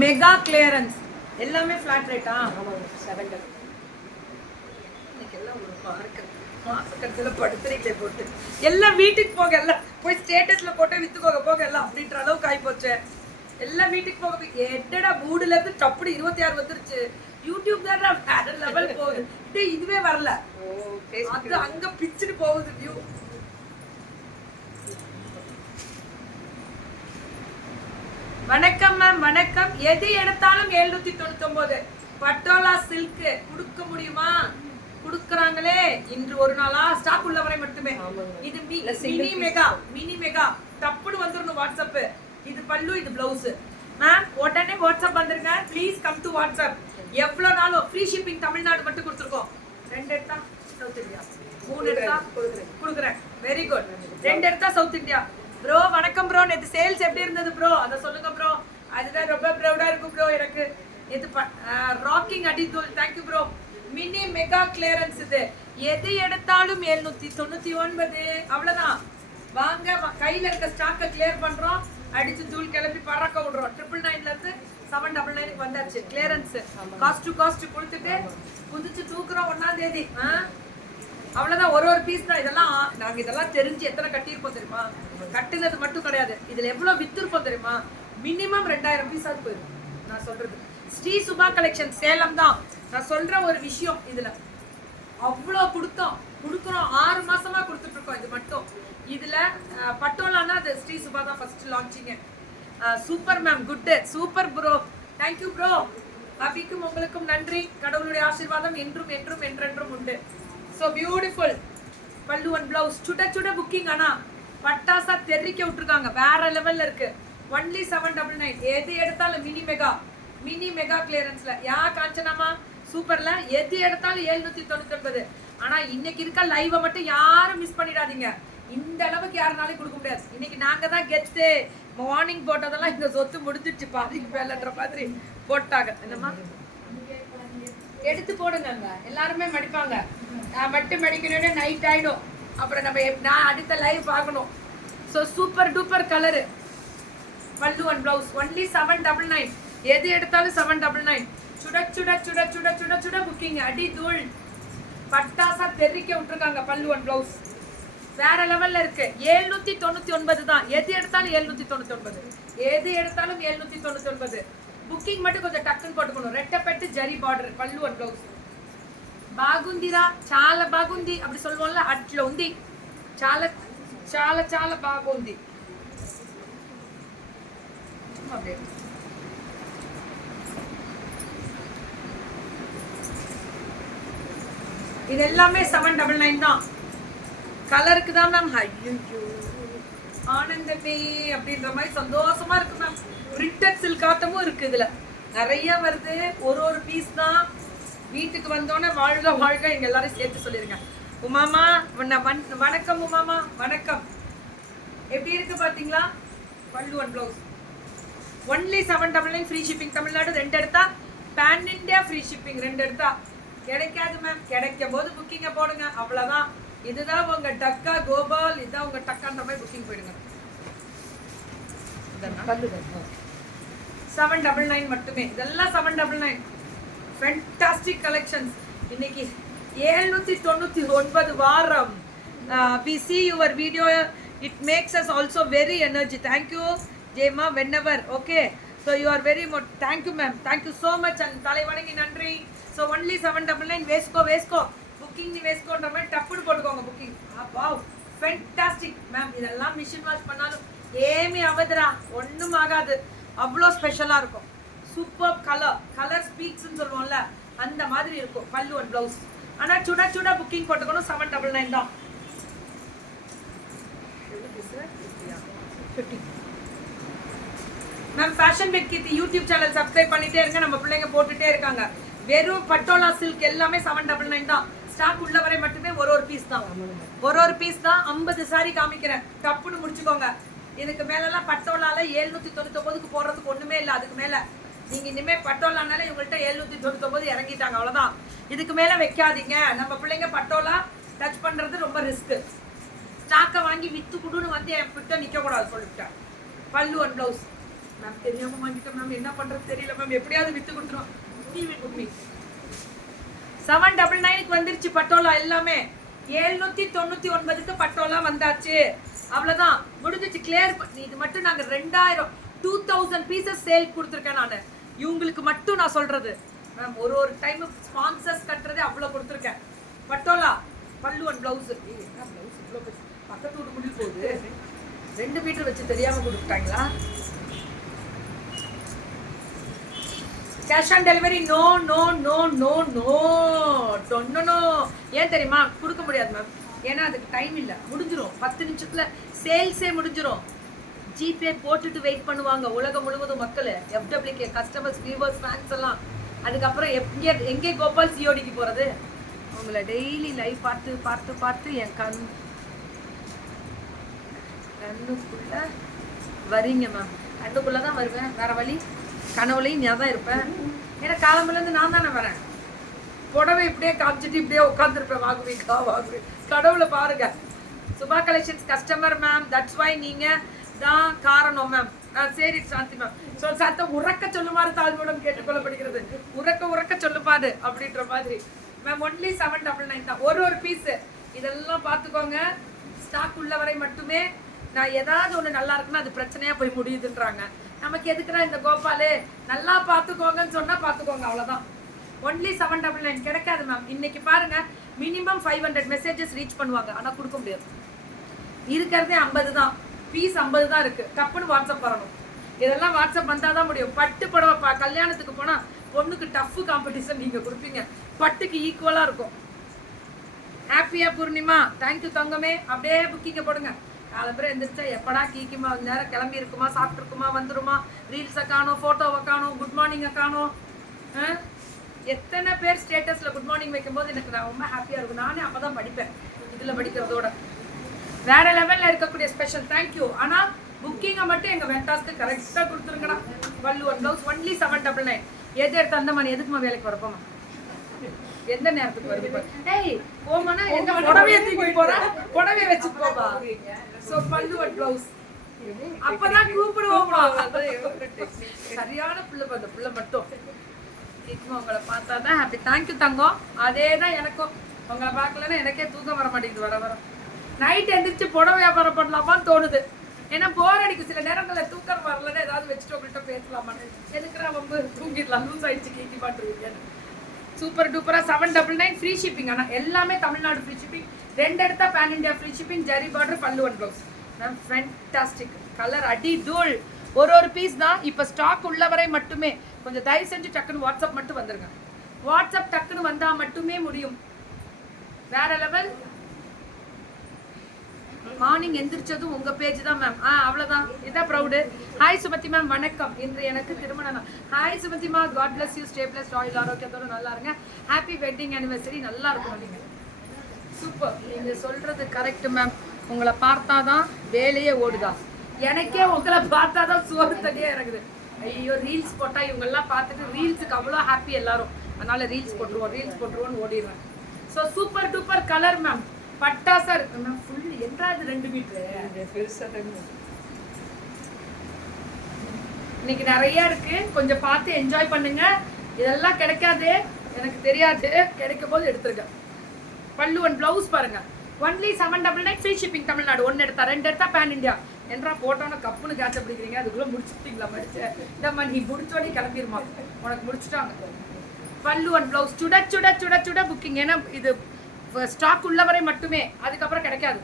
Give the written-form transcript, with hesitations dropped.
Mega clearance எல்லாமே flat ரேட்டா? எல்லாம் ஒரு மாசக்கத்துல படுத்துறீங்களே போட்டு எல்லாம் வீட்டுக்கு போக, எல்லாம் போய் ஸ்டேட்டஸ்ல போட்டு வித்துக்கோங்க போக எல்லாம் அப்படின்ற அளவுக்கு ஆகி போச்சு. எல்லாம் வீட்டுக்கு போக எட்டடா மூடுல இருந்து டப்புனு 26 வந்துருச்சு. யூடியூப் தான் வேற லெவல் போகுது. இதுவே வரல, அது அங்க பிச்சுட்டு போகுது வியூ. வணக்கம் மேம், வணக்கம். எது எடுத்தாலும் 799 பட்டோலா சில்க் கொடுக்க முடியுமா? கொடுக்கறாங்களே, இன்று ஒரு நாளா ஸ்டாக் உள்ள வரை மட்டுமே. இது மினி மெகா டப்புனு வந்துடணும் வாட்ஸ்அப். இது பல்லு, இது பிளவுஸ். மேம் உடனே வாட்ஸ்அப் வந்துருங்க ப்ளீஸ், கம் டு வாட்ஸ்அப். எவ்வளோ நாளும் ஃப்ரீ ஷிப்பிங் தமிழ்நாடு மட்டும் கொடுத்துருக்கோம். 2 எடுத்தா சவுத் இந்தியா, 3 எடுத்தா கொடுக்குறேன். Very good. 2 எடுத்தா சவுத் இந்தியா. ப்ரோ வணக்கம் ப்ரோ, நேற்று சேல்ஸ் எப்படி இருந்தது ப்ரோ? அதை சொல்லுங்க ப்ரோ. அதுதான் ரொம்ப ப்ரௌடாக இருக்கும் ப்ரோ எனக்கு. இது ராக்கிங் அடித்தூள். Thank you bro. Mini mega clearance. இது எது எடுத்தாலும் 799. அவ்வளோதான். வாங்க, கையில் இருக்க ஸ்டாக்கை கிளியர் பண்ணுறோம், அடிச்சு தூள் கிளப்பி பறக்க விடுறோம். 999 799 வந்தாச்சு கிளியரன்ஸ். காஸ்ட் டு காஸ்ட் கொடுத்துட்டு குதிச்சு தூக்குறோம் 1ஆம் தேதி. அவ்வளோதான். ஒரு பீஸ் தான். இதெல்லாம் நாங்கள் இதெல்லாம் தெரிஞ்சு எத்தனை கட்டியிருப்போம் தெரியுமா? கட்டுனது மட்டும் கிடையாது, இதில் எவ்வளோ வித்துருப்போம் தெரியுமா? மினிமம் 2000 பீஸ் ஆகுது போயிடும். நான் சொல்றது ஸ்ரீ சுபா கலெக்ஷன் சேலம் தான். நான் சொல்ற ஒரு விஷயம், இதுல அவ்வளோ கொடுக்குறோம். 6 மாசமா கொடுத்துட்டு இருக்கோம். இது மட்டும் இதுல பட்டோலானா அது ஸ்ரீ சுபா தான் ஃபர்ஸ்ட் லான்ச்சிங்க. Super ma'am, good, super bro, thank you bro. அபிக்கும் உங்களுக்கும் நன்றி. கடவுளுடைய ஆசீர்வாதம் என்றும் என்றும் என்றென்றும் உண்டு. ஸோ பியூட்டிஃபுல் பல்லு அண்ட் பிளவுஸ். சுட புக்கிங். ஆனா பட்டாசா தெரிக்க விட்டுருக்காங்க, வேற லெவல்ல இருக்கு. ஒன்லி 799. எது எடுத்தாலும் மினி மெகா கிளியரன்ஸ்ல. காஞ்சனாமா சூப்பர்ல. எது எடுத்தாலும் 799. ஆனா இன்னைக்கு இருக்க லைவை மட்டும் யாரும் மிஸ் பண்ணிடாதீங்க. இந்த அளவுக்கு யாருனாலும் கொடுக்க முடியாது. இன்னைக்கு நாங்க தான் கெத்து. மார்னிங் போட்டதெல்லாம் இந்த சொத்து முடிஞ்சிடுச்சு பாதிக்கு மேலன்ற மாதிரி போட்டாங்க. என்னம்மா எடுத்து போடுங்க, எல்லாருமே மடிப்பாங்க. நான் மட்டும் மடிக்கணும்னு நைட் ஆயிடும். அப்புறம் நான் அடுத்த லைவ் பார்க்கணும். ஸோ சூப்பர் டூப்பர் கலரு பல்லு அண்ட் பிளவுஸ். ஒன்லி 799. எது எடுத்தாலும் 799. சுட புக்கிங். அடி தூள் பட்டாசா தெரிக்க விட்டுருக்காங்க. பல்லு அண்ட் பிளவுஸ் வேற லெவல்ல இருக்கு. 799 தான். எது எடுத்தாலும் 799. எது எடுத்தாலும் 799. புக்கிங் மட்டும் கொஞ்சம் டக்குன்னு போட்டுக்கணும். ரெட்டப்பெட்டு ஜரி பார்டர் பல்லு அண்ட் பிளவுஸ். బాగుందిరా, చాలా బాగుంది அப்படி சொல்லுவோம்ல, అట్లా ఉంది. చాలా చాలా చాలా బాగుంది. இது எல்லாமே 799 தான். கலருக்கு தான் மேம். ஐயோ ஆனந்தமே அப்படின்ற மாதிரி சந்தோஷமா இருக்கு மேம். பிரிண்டட் சில்காத்தமும் இருக்கு. இதுல நிறைய வருது. ஒரு பீஸ் தான். வீட்டுக்கு வந்தோன்னே வாழ்க வாழ்க எங்க எல்லாரும் சேர்த்து சொல்லிருங்க. உமாமா வணக்கம். உமாமா வணக்கம். எப்படி இருக்கு பாத்தீங்களா? பல்லு and blouse. Only 799 free shipping Tamil Nadu. 2 எடுத்தா பேன் இண்டியா ஃப்ரீ ஷிப்பிங். 2 எடுத்தா கிடைக்காது மேம். கிடைக்கும் போது புக்கிங்க போடுங்க, அவ்வளவுதான். இதுதான் உங்க டக்கா கோபால், இதுதான் உங்க டக்கான்ற மாதிரி புக்கிங் போயிடுங்க. 799 மட்டுமே. இதெல்லாம் 799. Fantastic collections. இன்னைக்கு 799 வாரம். we see your video, it makes us also very energy. thank you ஜெயமா, whenever. okay, so you are very much. thank you ma'am, thank you so much. and தலை வணங்கி நன்றி. so only 799. வேஸ்கோ புக்கிங் நீ வேஸ்கோன்ற மாதிரி டப்புன்னு போட்டுக்கோங்க booking. Wow fantastic ma'am. இதெல்லாம் machine wash பண்ணாலும் Amy அவதுரா ஒன்றும் ஆகாது. அவ்வளோ ஸ்பெஷலாக இருக்கும். சூப்பர் கலர் ஸ்பீக்ஸ்ன்னு சொல்லுவோம்ல, அந்த மாதிரி இருக்கும் பல்லு அண்ட் பிளவுஸ். ஆனால் சுட புக்கிங் போட்டுக்கணும். 799 தான். Ma'am fashion with Keerthi YouTube channel subscribe பண்ணிட்டே இருங்க. நம்ம பிள்ளைங்க போட்டுட்டே இருக்காங்க. வெறும் பட்டோலா சில்க் எல்லாமே 799 தான். ஸ்டாக் உள்ள வரை மட்டுமே ஒரு பீஸ் தான். ஒரு பீஸ் தான். 50 சாரி காமிக்கிறேன், டப்புன்னு முடிச்சுக்கோங்க. இதுக்கு மேலெல்லாம் பட்டோலால 799க்கு போடுறதுக்கு ஒண்ணுமே இல்லை. அதுக்கு மேல நீங்க இனிமே பட்டோலானால இவங்கள்ட்ட 799 இறங்கிட்டாங்க, அவ்வளவுதான். இதுக்கு மேல வைக்காதீங்க. நம்ம பிள்ளைங்க பட்டோலா டச் பண்றது ரொம்ப ரிஸ்க். ஸ்டாக்கை வாங்கி வித்து குடுன்னு வந்து என் கிட்ட நிக்க கூடாது சொல்லிட்டேன். பல்லு அண்ட் பிளவுஸ் மேம் தெரியாம வாங்கிட்டோம் மேம், என்ன பண்றது தெரியல மேம், எப்படியாவது வித்து கொடுத்துரும். 799 வந்துருச்சு பட்டோலா எல்லாமே. 799க்கு பட்டோலா வந்தாச்சு. அவ்வளவுதான் முடிஞ்சிச்சு. கிளியர் இது மட்டும் நாங்க 2000 பீசஸ் சேல் கொடுத்துருக்கேன் நான். இவங்களுக்கு மட்டும் நான் சொல்றது மேம், ஒரு டைம் ஸ்பான்சர்ஸ் கட்டுறதே அவ்வளோ கொடுத்துருக்கேன். பட்டோலா பல்லு அண்ட் பிளவுஸ். என்ன பிளவுஸ் இவ்வளோ பக்கத்து வீட்டு முடி போகுது. 2 மீட்டர் வச்சு தெரியாம கொடுத்துட்டாங்களா? Cash on delivery no no no no no no. ஏன் தெரியுமா கொடுக்க முடியாது மேம்? ஏன்னா அதுக்கு டைம் இல்லை, முடிஞ்சிடும் 10 நிமிஷத்துல சேல்ஸே முடிஞ்சிடும். ஜிபே போட்டுட்டு வெயிட் பண்ணுவாங்க உலகம் முழுவதும் மக்கள், FWK கஸ்டமர்ஸ், வியூவர்ஸ், ஃபேன்ஸ் எல்லாம். அதுக்கப்புறம் எங்கே கோபால் சிஓடிக்கு போகிறது? உங்களை டெய்லி லைவ் பார்த்து பார்த்து பார்த்து என் கண்ணுக்குள்ள வரீங்க மேம். கண்ணுக்குள்ளே தான் வருவேன், வேற வழி. கனவுலையும் நான் தான் இருப்பேன். ஏன்னா காலம்புலேருந்து நான் தானே வரேன். புடவை இப்படியே காமிச்சிட்டு இப்படியே உட்காந்துருப்பேன். வாங்குவீங்க கடவுளை பாருங்க. Subha collections customer ma'am, that's why நீங்கள் தான் காரணம் மேம். சரி சாந்தி மேம். சத்தம் உறக்க சொல்லுமாறு தாழ்வுடன் கேட்டுக்கொள்ளப்படுகிறது. உறக்க சொல்லுப்பாரு அப்படின்ற மாதிரி மேம். ஒன்லி 799 தான் ஒரு பீஸ். இதெல்லாம் பார்த்துக்கோங்க. ஸ்டாக் உள்ள வரை மட்டுமே. நான் ஏதாவது ஒன்று நல்லா இருக்குன்னா அது பிரச்சனையா போய் முடியுதுன்றாங்க. நமக்கு எதுக்குன்னா இந்த கோபாலு நல்லா பார்த்துக்கோங்கன்னு சொன்னா பார்த்துக்கோங்க, அவ்வளோதான். ஒன்லி 799 கிடைக்காது மேம். இன்னைக்கு பாருங்க, மினிமம் 500 மெசேஜஸ் ரீச் பண்ணுவாங்க, ஆனால் கொடுக்க முடியாது. இருக்கிறதே 50 தான், பீஸ் 50 தான் இருக்கு. டப்புன்னு வாட்ஸ்அப் வரணும். இதெல்லாம் வாட்ஸ்அப் வந்தால் தான் முடியும். பட்டு புடவை கல்யாணத்துக்கு போனால் பொண்ணுக்கு டஃப் காம்படிஷன் நீங்கள் கொடுப்பீங்க, பட்டுக்கு ஈக்குவலாக இருக்கும். ஹாப்பியா பூர்ணிமா, தேங்க்யூ தங்கமே. அப்படியே புக்கிங்க போடுங்க. 4 பேர் எந்திரிச்சா எப்படா கீக்கிமா நேரம் கிளம்பி இருக்குமா, சாப்பிட்ருக்குமா, வந்துருமா, ரீல்ஸை காணும், ஃபோட்டோவை காணும், குட் மார்னிங்கை காணும். எத்தனை பேர் ஸ்டேட்டஸில் குட் மார்னிங் வைக்கும்போது எனக்கு நான் ரொம்ப ஹாப்பியாக இருக்கும். நானே அப்போ தான் படிப்பேன் இதில் படிக்கிறதோட. வேற லெவலில் இருக்கக்கூடிய ஸ்பெஷல் தேங்க்யூ. ஆனால் புக்கிங்கை மட்டும் எங்கள் வெண்டாஸ்க்கு கரெக்டாக கொடுத்துருங்கடா. பல்லு ஒன் ப்ளவுஸ் ஒன்லி 799. எது எடுத்து அந்த மணி எதுக்குமா வேலைக்கு வரப்போமா? எந்த நேரத்துக்கு வருது? ஏய் போமானா என்ன புடவையை தூக்கி போற, புடவையை வச்சு போவா. ஸோ பல்லு ஒன் ப்ளவுஸ் அப்பதான் கூப்பிடுவோமா. சரியான பிள்ளை, அந்த பிள்ளை மட்டும் உங்களை பார்த்தா தான் ஹாப்பி. தேங்க்யூ தங்கம். அதே தான் எனக்கும். உங்களை பார்க்கலன்னா எனக்கே தூக்கம் வர மாட்டேங்குது. வர நைட் எந்திரிச்சு புடவை வியாபாரம் பண்ணலாமான்னு தோணுது. ஏன்னா போர் அடிக்கும் சில நேரங்களில். தூக்கம் வரலன்னா ஏதாவது வச்சுட்டு உங்கள்கிட்ட பேசலாமான்னு. எதுக்குறா ரொம்ப தூங்கிடலாம், லூஸ் ஆயிடுச்சு கேட்கி பாட்டுருவீங்க. சூப்பர் டூப்பரா 799 ஃப்ரீ ஷிப்பிங். ஆனால் எல்லாமே தமிழ்நாடு ஃப்ரீ ஷிப்பிங். 2 எடுத்தா pan India free shipping. Zari border பல்லு one blouse ma'am. Fantastic colour, அடி தூள். ஒரு பீஸ் தான் இப்போ ஸ்டாக் உள்ளவரை மட்டுமே. கொஞ்சம் தயவு செஞ்சு டக்குன்னு வாட்ஸ்அப் மட்டும் வந்துருங்க. வாட்ஸ்அப் டக்குன்னு வந்தால் மட்டுமே முடியும். வேற லெவல். மார்னிங் எந்திரிச்சதும் உங்க பேஜ் தான் மேம். அவ்வளோதான், இதான் ப்ரௌடு. ஹாய் சுமதி மேம், வணக்கம். இன்று எனக்கு திருமணம். ஹாய் சுமதிமா, God bless you, stay bless, ஆயுள் ஆரோக்கியத்தோட நல்லா இருங்க. Happy wedding anniversary. நல்லா இருக்கும் நீங்கள். சூப்பர், நீங்கள் சொல்றது கரெக்ட் மேம். உங்களை பார்த்தாதான் வேலையே ஓடுதா. எனக்கே உங்களை பார்த்தாதான் சோறு தனியாக இறங்குது. ஐயோ ரீல்ஸ் போட்டால் இவங்கெல்லாம் பார்த்துட்டு ரீல்ஸுக்கு அவ்வளோ ஹாப்பி எல்லாரும். அதனால ரீல்ஸ் போட்டுருவோன்னு ஓடிடுவேன். So super duper colour ma'am. பட்டாசா இருக்கு மேம். ஃபுல் என்றாது 2 மீட்டர் பெருசாக. இன்னைக்கு நிறைய இருக்கு, கொஞ்சம் பார்த்து என்ஜாய் பண்ணுங்க. இதெல்லாம் கிடைக்காது, எனக்கு தெரியாது. கிடைக்கும் போது எடுத்துருக்கேன். பல்லு ஒன் பிளவுஸ் பாருங்க. Only 799 free shipping Tamil Nadu. 1 எடுத்தா 2 எடுத்தா பேன் இண்டியா. என்றா போட்டோன்னா கப்புன்னு கேட்ச பிடிக்கிறீங்க. அதுக்குள்ள முடிச்சுட்டீங்களா? மடிச்சு இந்தம்மா நீ முடிச்சோடனே கிளம்பிடுமா, உனக்கு முடிச்சுட்டாங்க. பல்லு ஒன் பிளவுஸ் சுட சுட சுட சுட புக்கிங். ஏன்னா இது ஸ்டாக் உள்ளவரை மட்டுமே, அதுக்கப்புறம் கிடைக்காது.